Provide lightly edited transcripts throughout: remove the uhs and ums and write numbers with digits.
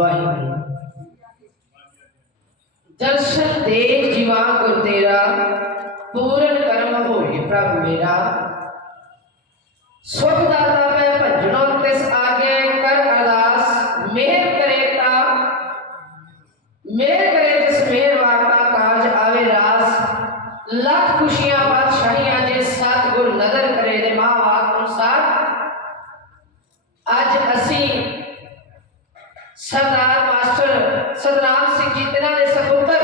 वाहिगुरू। दर्शन देख जीवा गुर तेरा, पूरन कर्म होए प्रभु मेरा। सुख दाता मैं भजनो तिस आगे, कर अरदास मेहर करे ता, मेहर करे तिस मेहर वार्ता, काज आवे रास। लख खुशियां बादशाहियां जे सतगुर नदर करे दे महावाक अनुसार। अज असी सरदार मास्टर सतनाम सिंह जी तिन्हां दे सपुत्र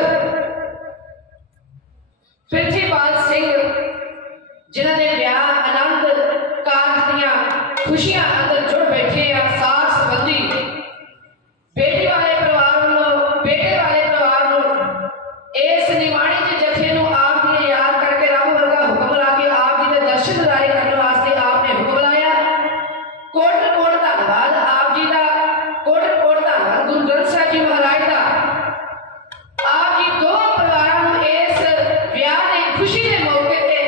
प्रिथवीपाल सिंह जिन्हां दे ब्याह आनंद कारज दियां खुशियां अंदर जुड़ बैठे आ। साथ संबंधी बेटी वाले परिवार नूं, बेटे वाले परिवार नूं इस निमाणी दे जथे नूं आप जी याद करके रब वर्गा हुक्म ला के आप जी दे दर्शन दिदारे करने वास्ते आपने हुक्म लाया। कोट कोट धन्नवाद आप जी दा, कोट कोट धन्नवाद गुरु ग्रंथ साहिब जी महाराज दा। आप जी दो परिवारां नूं इस विआह दी खुशी दे मौके ते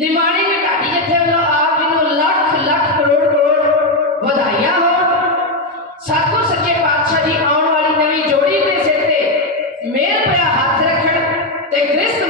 निमाणी दे ढाडी जथे वालों आप जी नूं लख लख करोड़ करोड़ ਵਧਾਈਆਂ होण। सतगुर सच्चे पातशाह जी आउण वाली नवीं जोड़ी दे सिर ते मेहर भरा हथ रखण ते गृहस्थ